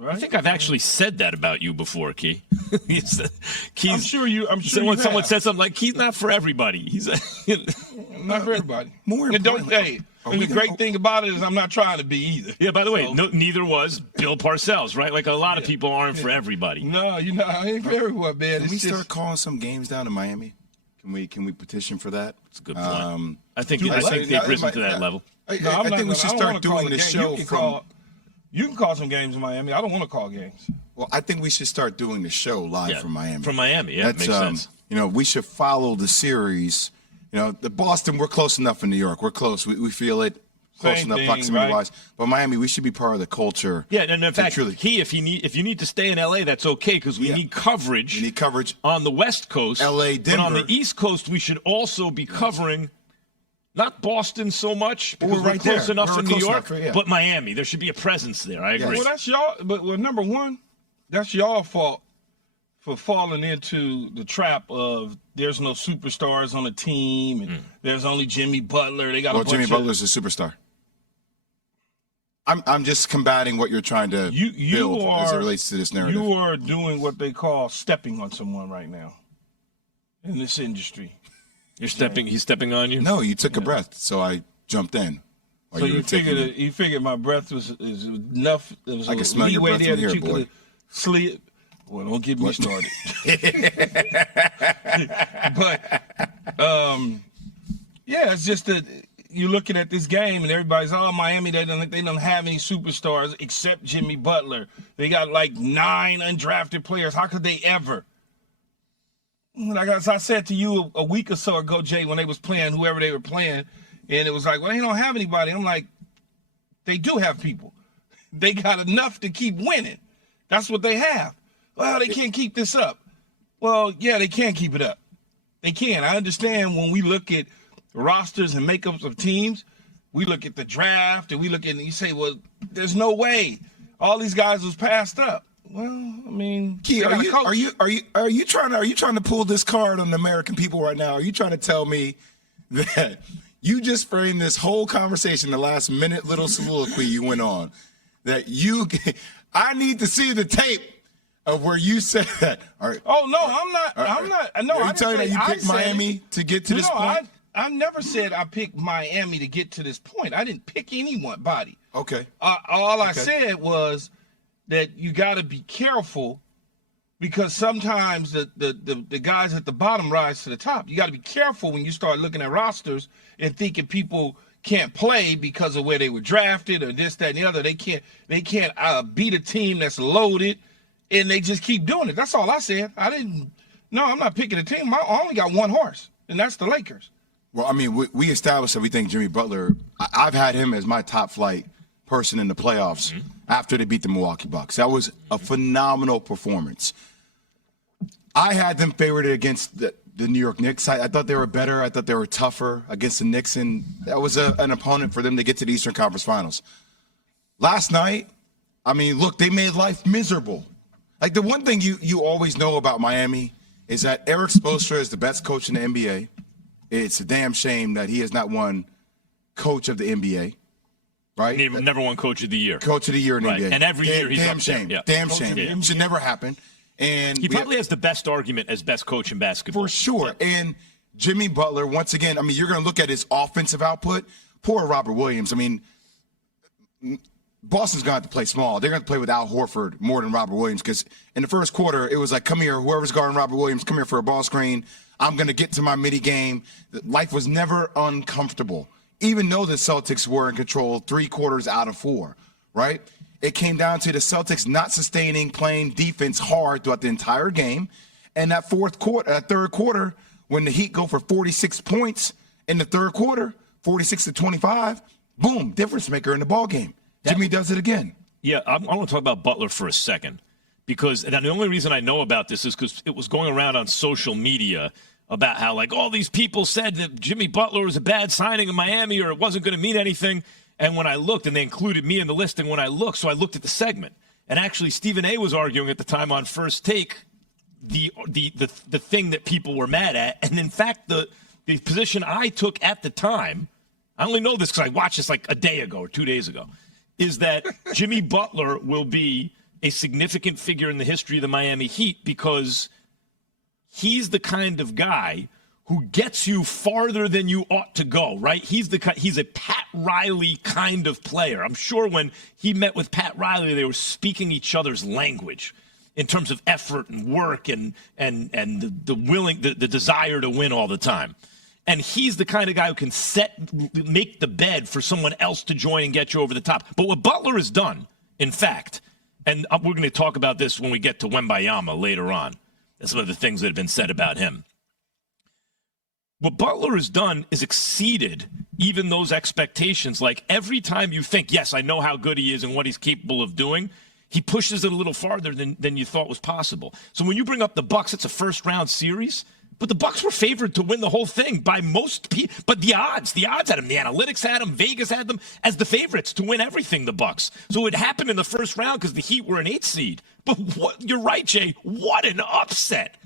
Right? I think I've actually said that about you before, Key. I'm sure you someone said something like, Key's not for everybody. He's not for everybody. More and importantly, and the great thing about it is I'm not trying to be either. Yeah, by the way, neither was Bill Parcells, right? Like a lot of people aren't for everybody. No, I ain't for everyone, man. Can we start calling some games down in Miami? Can we petition for that? That's a good point. I think they've risen to that level. I think we should start doing the show from. You can call some games in Miami. I don't want to call games. Well, I think we should start doing the show live from Miami. From Miami, yeah, That's, makes sense. We should follow the series. The Boston, we're close enough in New York. We're close. We feel it close Same enough thing, proximity-wise. right? But Miami, we should be part of the culture. Yeah, and in fact, truly. if you need to stay in L.A., that's okay because we need coverage. We need coverage on the West Coast. L.A., Denver. But on the East Coast, we should also be covering not Boston so much because we're we're right close there. enough We're in New close York, enough, yeah. but Miami. There should be a presence there. I agree. Well, that's y'all. But number one, that's y'all fault for falling into the trap of there's no superstars on the team and there's only Jimmy Butler. They got Jimmy Butler's a superstar. I'm just combating what you're trying to build as it relates to this narrative. You are doing what they call stepping on someone right now in this industry. He's stepping on you? No, you took a breath, so I jumped in. So you figured my breath is enough. There was I can smell your breath from here, boy. Sleep. Well, don't get me started. But it's just that you're looking at this game and everybody's Miami. They don't have any superstars except Jimmy Butler. They got like 9 undrafted players. How could they ever? Like as I said to you a week or so ago, Jay, when they was playing whoever they were playing, and it was like, well, they don't have anybody. I'm like, they do have people. They got enough to keep winning. That's what they have. Well, they can't keep this up. Well, yeah, they can keep it up. They can. I understand when we look at rosters and makeups of teams, we look at the draft and you say, well, there's no way all these guys was passed up. Well, I mean, Key, are you trying to pull this card on the American people right now? Are you trying to tell me that you just framed this whole conversation, the last minute little soliloquy you went on, that I need to see the tape of where you said that? Oh no, I'm not. No, are you telling that you picked Miami to get to this point? I never said I picked Miami to get to this point. I didn't pick anybody. Okay. All I said was that you got to be careful because sometimes the guys at the bottom rise to the top. You got to be careful when you start looking at rosters and thinking people can't play because of where they were drafted or this, that, and the other. They can't beat a team that's loaded, and they just keep doing it. That's all I said. I'm not picking a team. I only got one horse, and that's the Lakers. Well, I mean, we established that we think Jimmy Butler, I've had him as my top flight person in the playoffs after they beat the Milwaukee Bucks. That was a phenomenal performance. I had them favored against the New York Knicks. I thought they were better. I thought they were tougher against the Knicks, and that was an opponent for them to get to the Eastern Conference Finals. Last night, I mean, look, they made life miserable. Like, the one thing you always know about Miami is that Eric Spoelstra is the best coach in the NBA. It's a damn shame that he has not won Coach of the NBA, right? Never won Coach of the Year. Coach of the Year in the NBA. And every year he's damn up shame. there. Yeah. Damn shame. It should never happen. And he probably has the best argument as best coach in basketball. For sure. Yeah. And Jimmy Butler, once again, I mean, you're going to look at his offensive output. Poor Robert Williams. I mean, Boston's going to have to play small. They're going to play with Al Horford more than Robert Williams because in the first quarter, it was like, come here, whoever's guarding Robert Williams, come here for a ball screen. I'm going to get to my midi game. Life was never uncomfortable, even though the Celtics were in control 3 quarters out of 4, right? It came down to the Celtics not sustaining, playing defense hard throughout the entire game. And that third quarter, when the Heat go for 46 points in the third quarter, 46-25, boom, difference maker in the ball game. Jimmy does it again. Yeah, I want to talk about Butler for a second because the only reason I know about this is because it was going around on social media about how, like, all these people said that Jimmy Butler was a bad signing in Miami or it wasn't going to mean anything. And when I looked, and they included me in the list, and when I looked at the segment, and actually Stephen A. was arguing at the time on First Take the thing that people were mad at. And in fact, the position I took at the time, I only know this because I watched this like a day ago or 2 days ago, is that Jimmy Butler will be a significant figure in the history of the Miami Heat because he's the kind of guy who gets you farther than you ought to go, right? He's a Pat Riley kind of player. I'm sure when he met with Pat Riley, they were speaking each other's language in terms of effort and work and the desire to win all the time. And he's the kind of guy who can make the bed for someone else to join and get you over the top. But what Butler has done, in fact, and we're going to talk about this when we get to Wembayama later on, and some of the things that have been said about him. What Butler has done is exceeded even those expectations. Like every time you think, yes, I know how good he is and what he's capable of doing, he pushes it a little farther than you thought was possible. So when you bring up the Bucks, it's a first-round series. But the Bucks were favored to win the whole thing by most people. But the odds had them. The analytics had them. Vegas had them as the favorites to win everything, the Bucks. So it happened in the first round because the Heat were an 8th seed. But you're right, Jay. What an upset.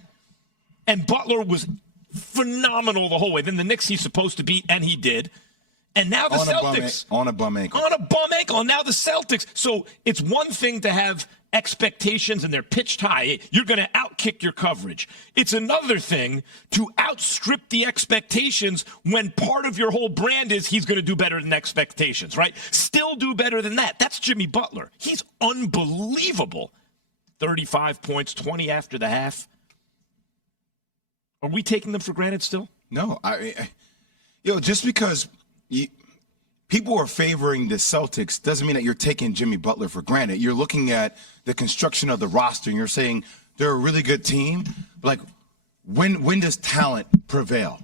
And Butler was phenomenal the whole way. Then the Knicks he's supposed to beat, and he did. And now the Celtics. On a bum ankle. On a bum ankle. And now the Celtics. So it's one thing to have expectations and they're pitched high. You're going to outkick your coverage. It's another thing to outstrip the expectations when part of your whole brand is he's going to do better than expectations, right? Still do better than that. That's Jimmy Butler. He's unbelievable. 35 points, 20 after the half. Are we taking them for granted still? No. Just because people are favoring the Celtics doesn't mean that you're taking Jimmy Butler for granted. You're looking at the construction of the roster and you're saying they're a really good team. Like, when does talent prevail,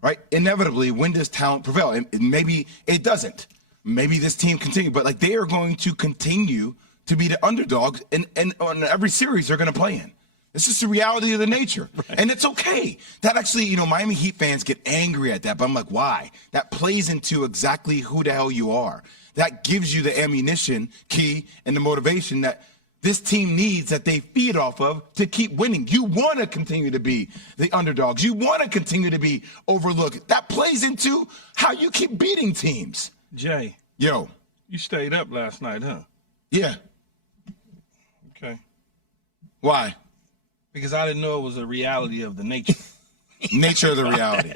right? Inevitably, when does talent prevail? And maybe it doesn't. Maybe this team continue, but like they are going to continue to be the underdogs and on every series they're going to play in. It's just the reality of the nature. Right. And it's okay. That actually, Miami Heat fans get angry at that, but I'm like, why? That plays into exactly who the hell you are. That gives you the ammunition, Key, and the motivation that this team needs that they feed off of to keep winning. You want to continue to be the underdogs. You want to continue to be overlooked. That plays into how you keep beating teams. Jay. Yo. You stayed up last night, huh? Yeah. Okay. Why? Because I didn't know it was a reality of the nature. Nature of the reality.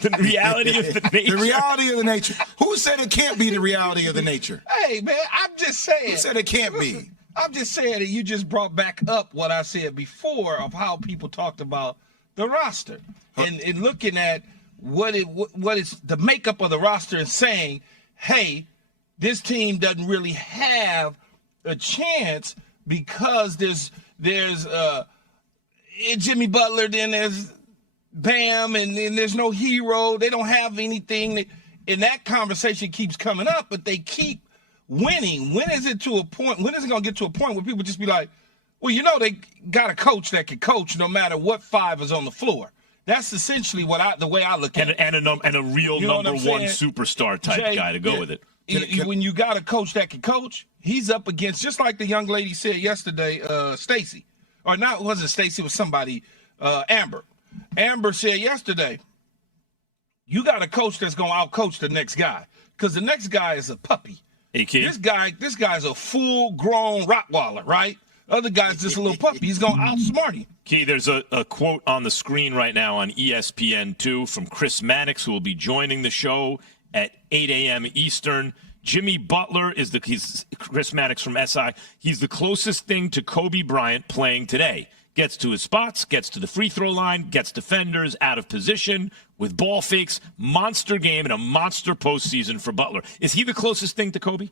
The reality of the nature. The reality of the nature. Who said it can't be the reality of the nature? Hey, man, I'm just saying. Who said it can't be? I'm just saying that you just brought back up what I said before of how people talked about the roster. And looking at what is the makeup of the roster and saying, hey, this team doesn't really have a chance because there's Jimmy Butler, then there's Bam, and then there's no hero. They don't have anything. And that conversation keeps coming up, but they keep winning. When is it going to get to a point where people just be like, well, they got a coach that can coach no matter what five is on the floor. That's essentially the way I look at it. And a real number one superstar type guy to go with it. When you got a coach that can coach, he's up against, just like the young lady said yesterday, Stacy. Or not, it wasn't Stacy, it was somebody, Amber. Amber said yesterday, you got a coach that's going to outcoach the next guy because the next guy is a puppy. Hey, kid. This guy's a full-grown Rottweiler, right? Other guy's just a little puppy. He's going to outsmart him. Key, there's a quote on the screen right now on ESPN2 from Chris Mannix, who will be joining the show at 8 a.m. Eastern. Jimmy Butler he's Chris Mannix from SI. He's the closest thing to Kobe Bryant playing today. Gets to his spots, gets to the free throw line, gets defenders out of position with ball fakes. Monster game and a monster postseason for Butler. Is he the closest thing to Kobe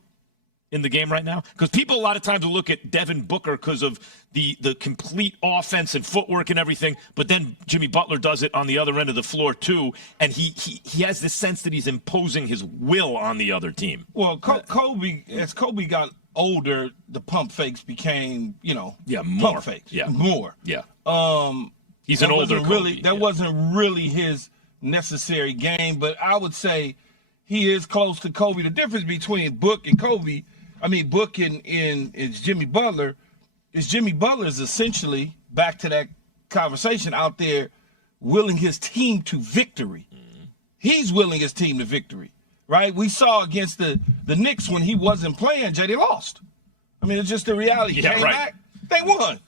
in the game right now? Because people a lot of times will look at Devin Booker because of the complete offense and footwork and everything, but then Jimmy Butler does it on the other end of the floor too, and he has this sense that he's imposing his will on the other team. Well, Kobe, as Kobe got older, the pump fakes became, more pump fakes. Yeah. More. Yeah. He's an older Kobe. That wasn't really his necessary game, but I would say he is close to Kobe. The difference between Book and Kobe, Book and Jimmy Butler, is Jimmy Butler is essentially, back to that conversation, out there willing his team to victory. Mm-hmm. He's willing his team to victory, right? We saw against the Knicks when he wasn't playing, Jay, they lost. I mean, it's just the reality. Yeah, Came right. back, they won.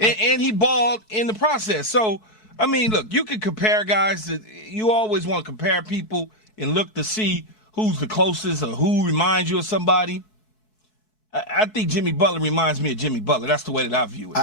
And he balled in the process. So, I mean, look, you can compare guys. You always want to compare people and look to see who's the closest or who reminds you of somebody. I think Jimmy Butler reminds me of Jimmy Butler. That's the way that I view it.